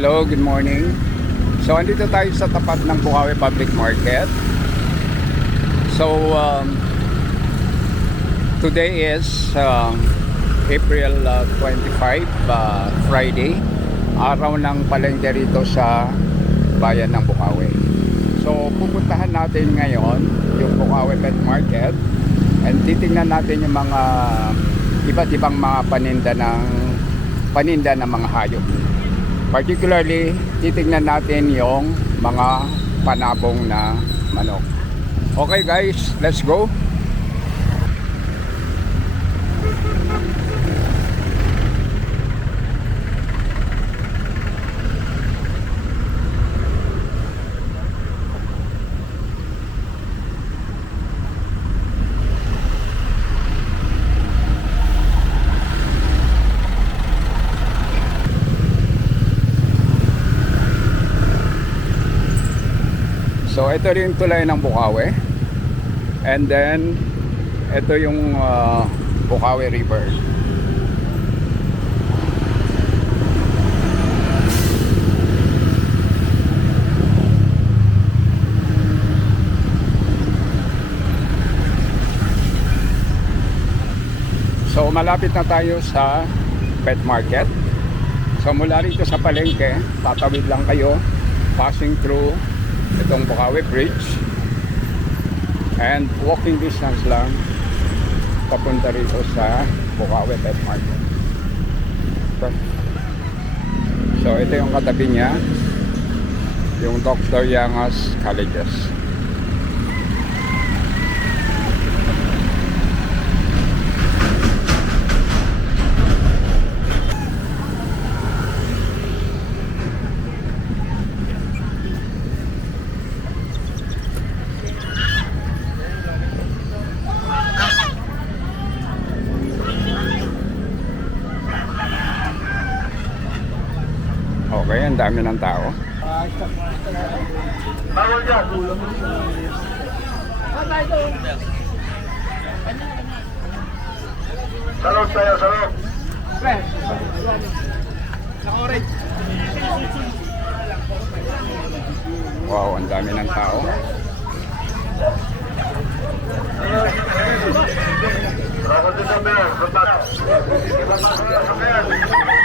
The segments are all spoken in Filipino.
Hello, good morning. So, andito tayo sa tapat ng Bukawi Public Market. So, um, today is um, April uh, 25, uh, Friday. Araw ng palengke rito sa bayan ng Bukawi. So, pupuntahan natin ngayon yung Bukawi Pet Market and titingnan natin yung mga iba't ibang mga paninda ng paninda ng mga hayop. Particularly, titignan natin yung mga panabong na manok. Okay guys, let's go. Ito yung tulay ng Bukawi. And then ito yung uh, Bukawi River. So malapit na tayo sa pet market. So mula rito sa palengke, tatawid lang kayo passing through itong Bukawi Bridge and walking distance lang papunta rito sa Bukawi Pet Market so ito yung katabi niya yung Dr. Yangas Colleges okay ang dami ng tao Bawal dyan. Salon tayo, salon. wow ang dami ng tao Rasa din kami. Batas. Batas. Batas.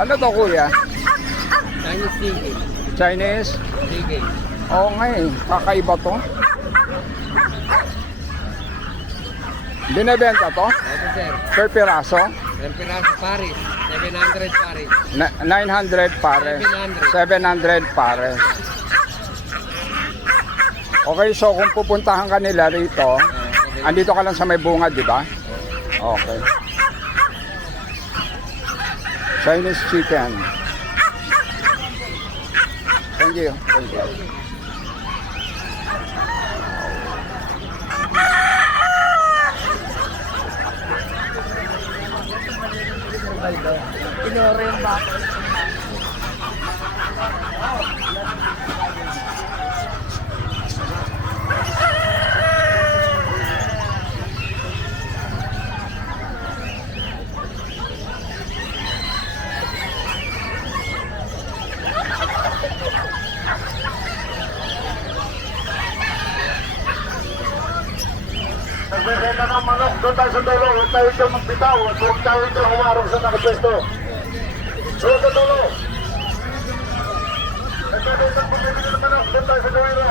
ano to kuya? Chinese Tigil. Chinese? Tigil. Oo nga eh, kakaiba to binibenta to? Ito sir. per piraso? Ilang piraso Paris. 700 Paris. Na- 900 pares. 700 pares. Okay, so kung pupuntahan ka nila rito, andito ka lang sa may bunga, di ba? Okay. Chinese chicken. Thank you. Thank you. Pinore yung bata. ng manok. Doon tayo sa dulo. Huwag tayo ito magbitaw. Huwag tayo ito humarap sa nakapwesto. Doon sa dulo. Ito doon ang pumili ng manok. Doon tayo sa dulo.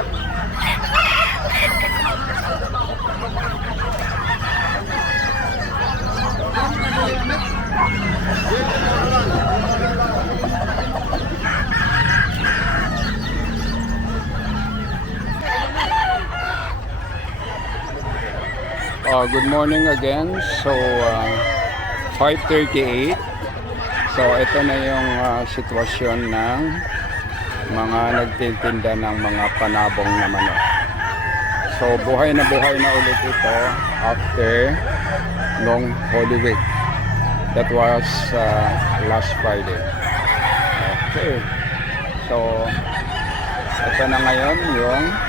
Thank you. Uh, good morning again. So, uh, 5.38. So, ito na yung uh, sitwasyon ng mga nagtitinda ng mga panabong na manok. So, buhay na buhay na ulit ito after nung Holy Week. That was uh, last Friday. Okay. So, ito na ngayon yung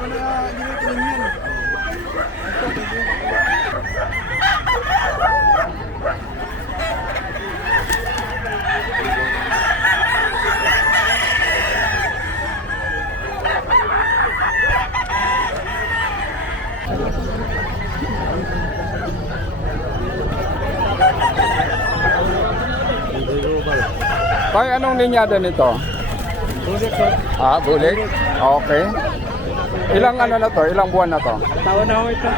Tay, anong linyada nito? Ah, bulik? Okay. Ilang ano na to? Ilang buwan na to? Tawa na ako ito.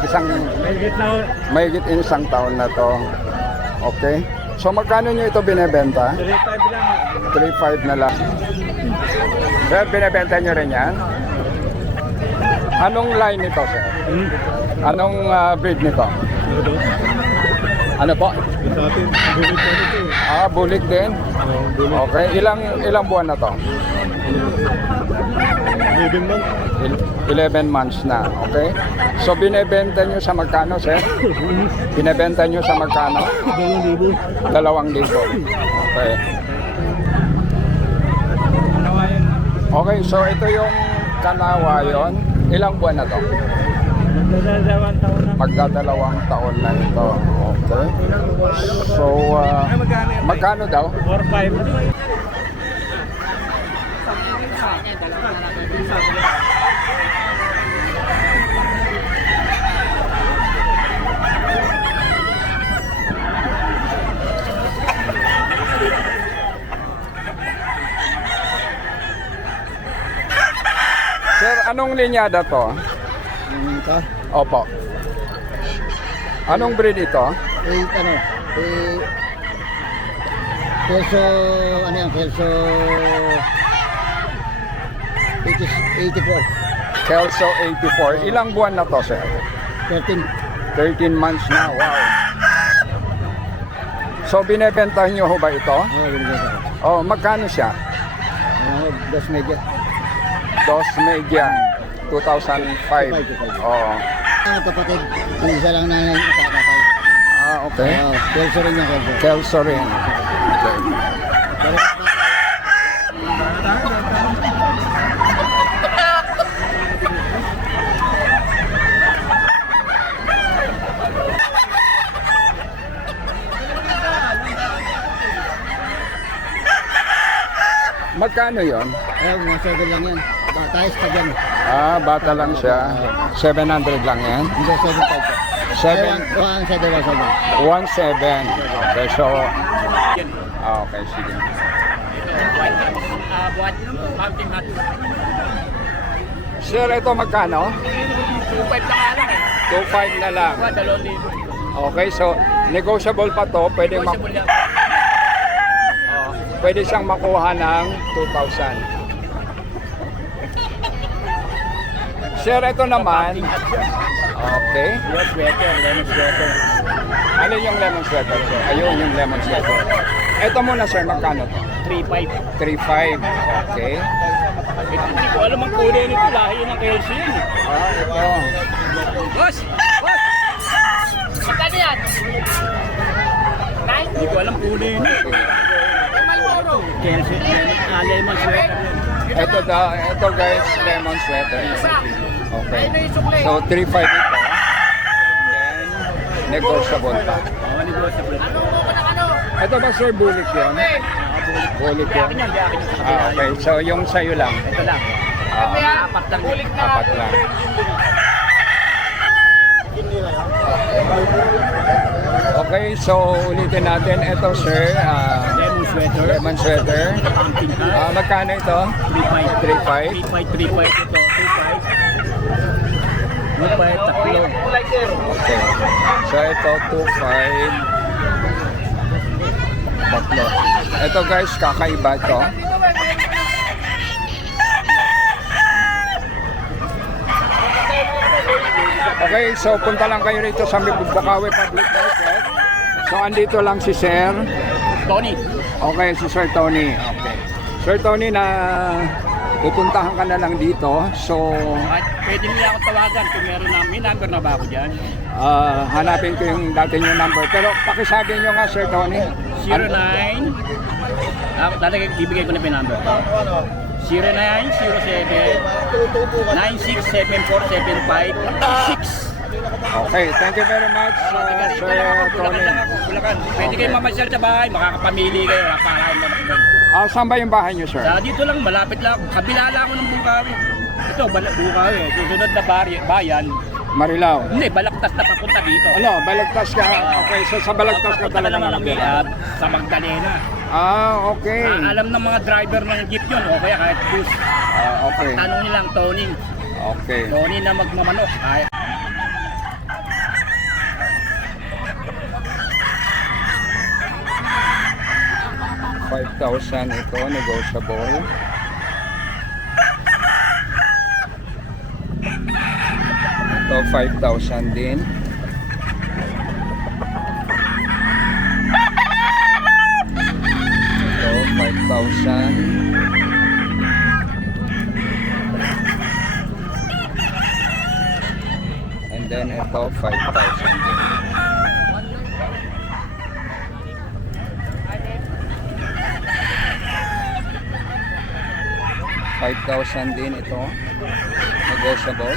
Isang, Mahigit na ako. mahigit isang taon na to. Okay. So magkano nyo ito binebenta? 3-5 lang. 3.5 na lang. Sir, binebenta nyo rin yan? Anong line nito, sir? Hmm? Anong ah, breed nito? Ano po? Ito atin. Ito. Ah, bulik din. Okay. Ilang ilang buwan na to? 11 lang. Il- 11 months na. Okay? So binebenta nyo sa magkano, sir? Binebenta nyo sa magkano? Dalawang libo. Okay. Okay, so ito yung kanawa yon. Ilang buwan na to? Nagdadalawang taon na. Magdadalawang taon na ito. Okay. So, ah, magkano daw? 4-5. Sir, anong linyada to? Ito, Opo. Anong breed ito? eh, ano, eh, Kelso, ano yan, Kelso 80, 84, Kelso 84. Ilang buwan na to, sir? 13, 13 months na. Wow. So, binebenta nyo ho ba ito? oh, binigay sa akin. Oh, magkano siya? Ano, dos media. Dos Media, 2005. Oo. Ang kapatid, yung isa lang na nakakatay. Ah, okay. Oh, Kelso rin yung Kelso. Kelso rin. Okay. Magkano yon? eh, mga 7 lang yan. Batayos pa dyan. Ah, bata lang siya. 700 lang yan. Hindi, 7 type. 7, Ewan, ang sa dewa sa dyan. 1.7. Okay, so... Ah, okay, sige. Sir, ito magkano? 2-5 na lang eh. 2.5 na lang. Okay, so negotiable pa to. Pwede, yan. oh, pwede siyang makuha ng 2,000. Sir, ito naman. Okay. Yung sweater, lemon sweater. Ano yung lemon sweater, sir? Ayun yung lemon sweater. Ito muna, sir. Magkano to? 3-5. 3.5. Okay. Ito, hindi ko alam ang kulay nito. Lahi ng Kelso yan eh. Ah, ito. Boss! Boss! Magkano yan? Nine? Hindi ko alam kulay nito. Malboro. Kelso, ah, lemon sweater. Ito, da, ito guys, lemon sweater. Okay. So, 3.5 ito. Then, negotiable pa. Oo, negotiable. Na ano? Ito ba, sir, bulik yun? Bulik yun? Ah, okay. So, yung sa'yo lang. Ito lang. Ah, Apat lang. apat lang. Okay, so ulitin natin. Ito sir, ah, Lemon sweater. lemon sweater. Ah, magkano ito? 3.5. 3.5. 3.5, 3.5 ito. 2.5. 2.5, tatlo. Okay. So ito 2.5. Tatlo. Ito guys, kakaiba ito. Okay, so punta lang kayo rito sa Bukawi Public Market. So andito lang si Sir. Tony. Okay, si Sir Tony. Okay. Sir Tony na pupuntahan ka na lang dito. So At pwede niya ako tawagan kung meron na. May number na ba ako dyan? Ah, hanapin ko yung dati yung number. Pero pakisabi nyo nga, Sir Tony. 09 Ah, talaga ibigay ko na yung number. 0907 967475 Okay, thank you very much, uh, Dito Sir lang ako, Bulacan Tony. lang ako, Bulacan. Pwede kayo mamasyal sa bahay, makakapamili kayo, pakakain mo na Ah, saan ba yung bahay nyo, sir? Sa dito lang, malapit lang ako. Kabila lang ako ng Bukawi. Ito, bala- Bukawi. Susunod na bari- bayan. Marilao. Hindi, balaktas na papunta dito. Ano, balagtas ka. Okay, so sa balagtas ka Papunta talaga naman ng nakatira. Sa Magdalena. Ah, okay. Ah, alam ng mga driver ng jeep yun, o kaya kahit bus. Ah, okay. Tanong nilang Tony. Okay. Tony na magmamanok. Ay, 5,000 ito, negotiable. Ito, 5,000 din. Ito, 5,000. And then ito, 5,000 1,000 din ito. Negotiable.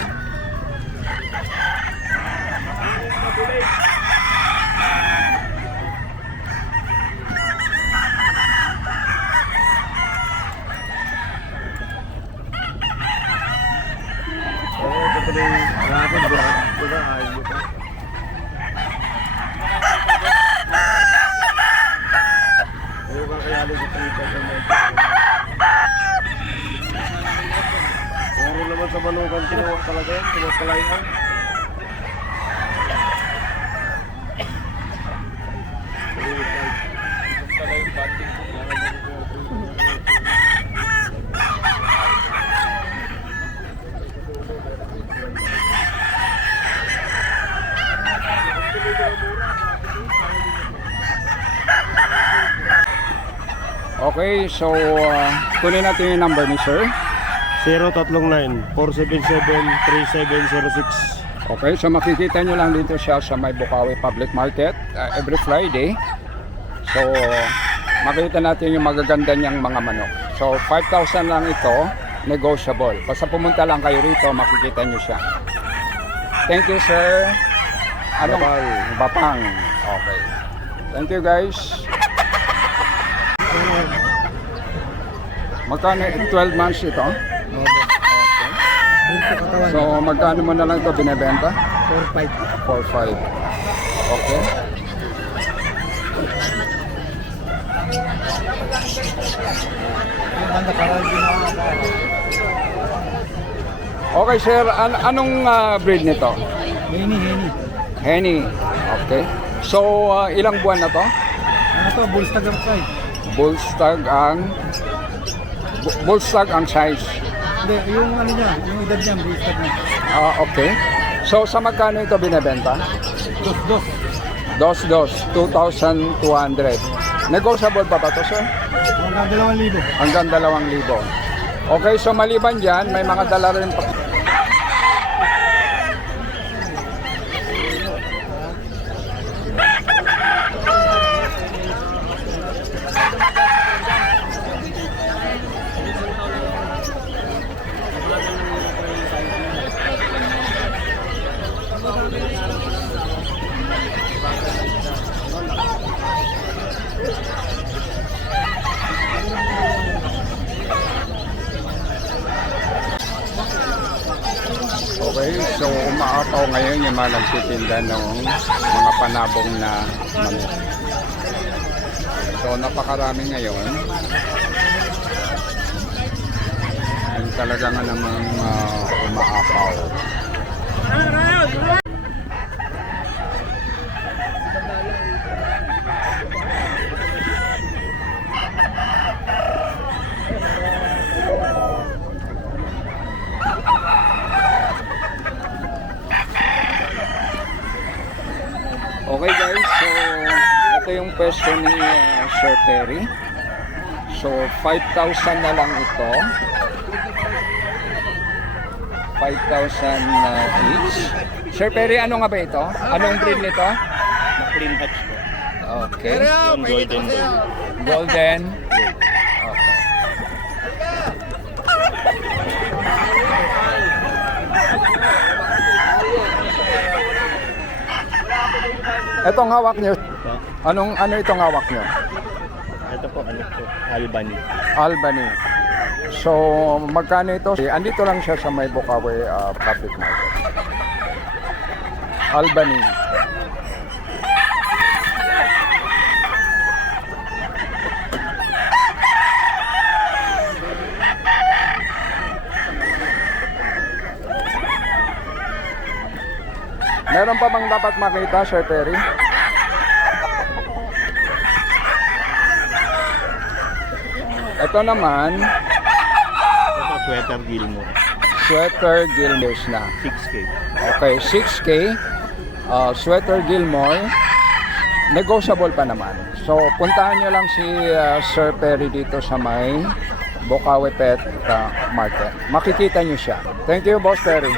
Terima kasih. Sa manukan kinuha talaga yan, pinapalayan. Okay, so uh, kunin natin yung number ni sir. 039-477-3706. Okay, so makikita nyo lang dito siya sa May Bukawi Public Market uh, every Friday. So, makikita natin yung magaganda niyang mga manok. So, 5,000 lang ito, negotiable. Basta pumunta lang kayo rito, makikita nyo siya. Thank you, sir. Anong? Bapang. Bapang. Okay. Thank you, guys. Magkano? 12 months ito? So, magkano mo na lang ito binibenta? 4-5. 4-5. Okay. Okay, sir. An- anong ah, breed nito? Heni, heni. Henny. Okay. So, ah, ilang buwan na to? Ano to? Bullstag ang size. Bullstag ang... Bu- Bullstag ang size. Hindi, yung ano niya, yung edad niya, bullstag niya. Ah, okay. So, sa magkano ito binibenta? Dos, dos. Dos, dos. 2,200. Negotiable pa ba to, sir? Hanggang dalawang libo. hanggang 2,000. Okay, so maliban dyan, may mga dala rin pa. Okay, so umaapaw ngayon yung mga nagtitinda ng mga panabong na manok. So napakarami ngayon. Yung talaga nga namang ah, umaapaw. Okay guys, so ito yung pwesto ni uh, Sir Perry. So 5,000 na lang ito. 5,000 uh, each. Sir Perry, ano nga ba ito? Anong breed nito? Clean hatch po. Okay. Yung golden boy. Golden. Okay. Itong hawak niyo. Anong ano itong hawak niyo? Ito po, ano po, Albany. Albany. So, magkano ito? Eh, Andito lang siya sa may Bukawi uh, Public Market. Albany. Meron pa bang dapat makita, Sir Perry? Ito naman, Ito, Sweater Gilmore. Sweater Gilmore na. 6K. Okay, 6K. Uh, Sweater Gilmore. Negotiable pa naman. So, puntahan nyo lang si uh, Sir Perry dito sa may Bukawi Pet uh, Market. Makikita nyo siya. Thank you, Boss Perry.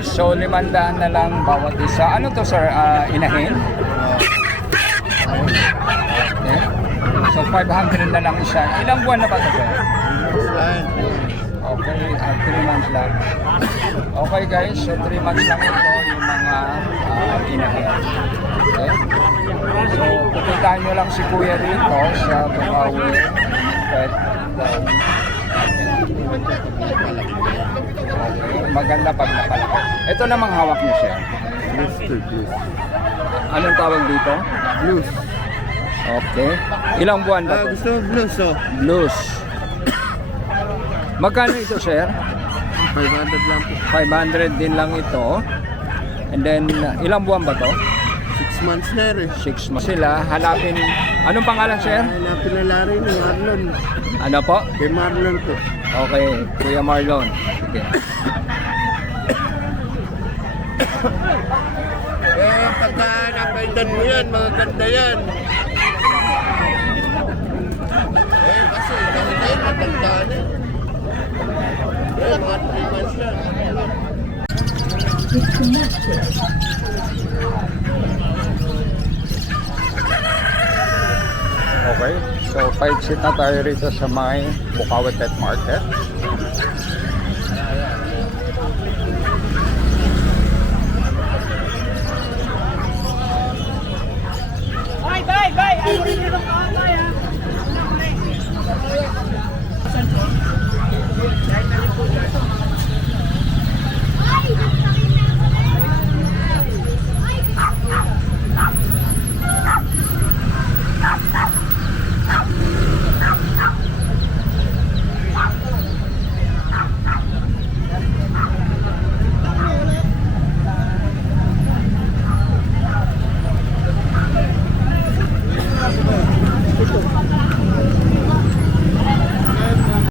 Okay so limandaan na lang bawat isa. Ano to sir? Ah, inahin? Okay. So 500 na lang isa. Ilang buwan na ba ito sir? Okay, uh, 3 months lang. Okay guys, so 3 months lang ito yung mga uh, inahin. Okay? So pupuntahan nyo lang si Kuya rito sa Bukawi Pet uh, Okay, maganda pag napalaki. Ito namang hawak niyo siya. Anong tawag dito? Blues. Okay. Ilang buwan ba to? gusto mo blues, oh. Blues. Magkano ito, sir? 500 lang po. 500 din lang ito. And then, uh, ilang buwan ba to? 6 months na rin. 6 months. Sila, hanapin. Anong pangalan, sir? Ay, napinalari ni Marlon. Ano po? Kay Marlon po. Okay, Kuya Marlon. Sige. Eh, pagka napaitan mo yan, mga ganda yan. Eh, kasi ganda yan, matanda na. Eh, mga 3 months. Okay. So, fight sit na tayo rito sa may Bukawi Pet Market.